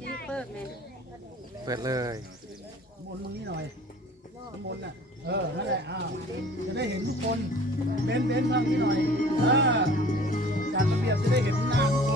ชี้เปิดเลยเปิดเลยมนมึงนี่หน่อยมนอะ เออ นั่นแหละ อ้าว จะได้เห็นทุกคน เบนเบนบ้างนี่หน่อย เออจาดระเบียบจะได้เห็นหน้า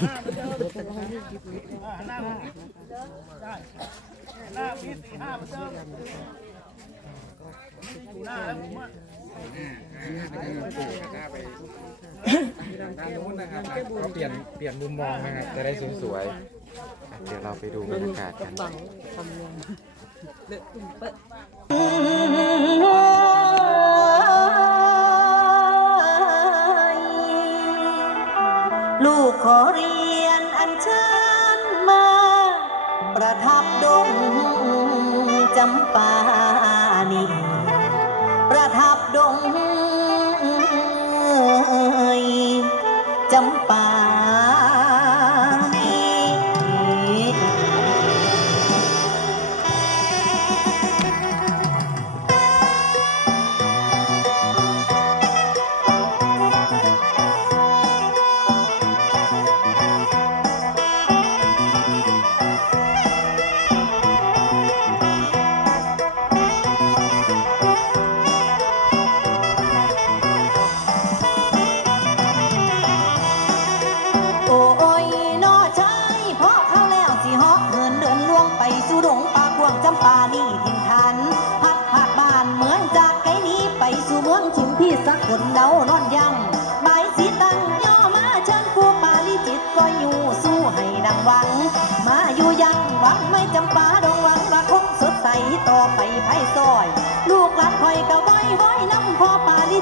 หน้เอปงเปลี่ยนเปลี่ยนมุมมองนะครับจะได้สวยๆเดี๋ยวเราไปดูบรรยากาศกันเลยลูกขอรี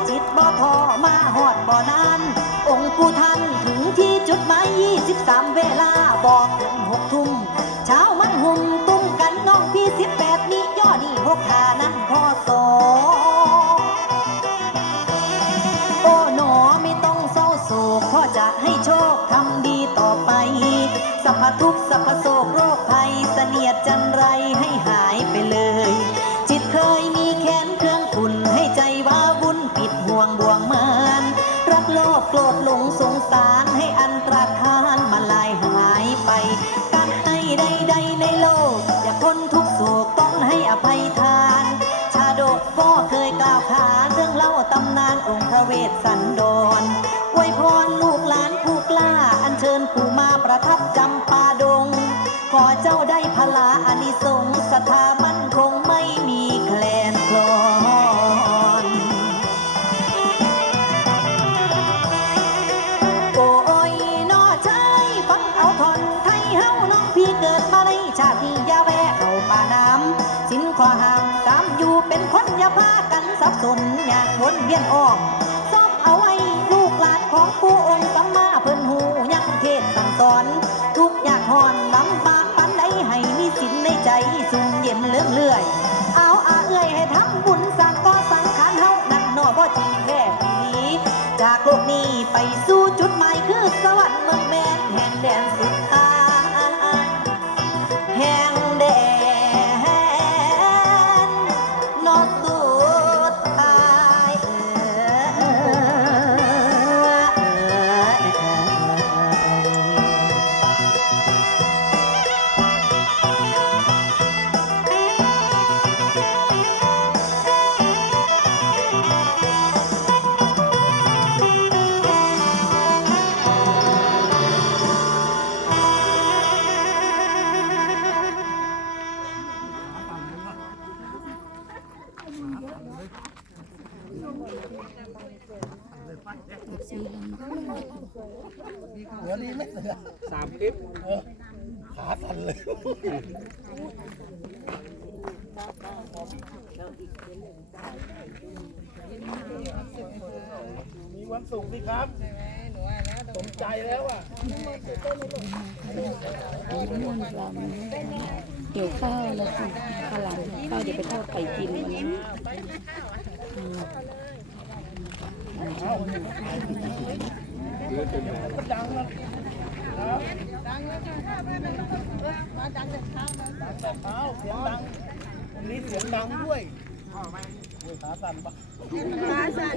จิตบ่ทอมาหอดบ่นาน องค์ผู้ท่านถึงที่จุดหมาย23 เวลาบอกเกินหกทุ่มเช้ามันหุ่มตุ้มกันน้องพี่18นี่ย่อนี่หกขานั้นพอสอโอ้หนอไม่ต้องเศร้าโศกพ่อจะให้โชคทำดีต่อไปสัพพทุกสัพพโศกโรคภัยเสนียดจันไรให้ ต้อ นอยากวนเวียนออกซอบเอาไว้ลูกหลานของผู้องค์สัมมาเพิ่นหูยังเทศสั่งสอน ทุกอยากหอนลำบากปานใดให้มีสินในใจสุ่มเย็นเลื่องเลื่อย เอาอาเอื้อยให้ทำบุญสั่งก็สังขารเฮานั่นนอบ่จริงแท้ปีนี้จากโลกนี้ไปสู่จุดหมายคือสวรรค์เมืองแมนแห่งแดนสุด หัวดีไหมเสือสามคลิปเออขาสั่นเลยมีวันศุกร์สิครับ สมใจแล้วอะนุ่นลังเกี่ยวข้าวแล้วค่ะข้าวหลังข้าวเดี๋ยวไปทอดไข่กินวันนี้มันดังแล้วดังแล้วค่ะมาดังแต่เช้าดังแต่เช้าเสียงดังวันนี้เสียงดังด้วยโอ้ยขาสั่นปะขาสั่น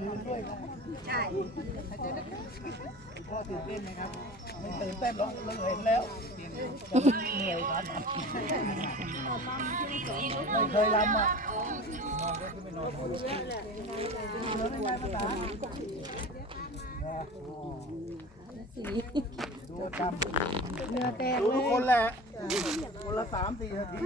ยืนด้วย ใช่พ่อตื่นเต้นไหมครับไม่ตื่นเต้นหรอกเราเห็นแล้วเหนื่อยครับไม่เคยรำอะนอนก็คือไม่นอนเนื้อไม่ได้ภาษาดูจำเนื้อแตกทุกคนแหละคนละสามสี่นาที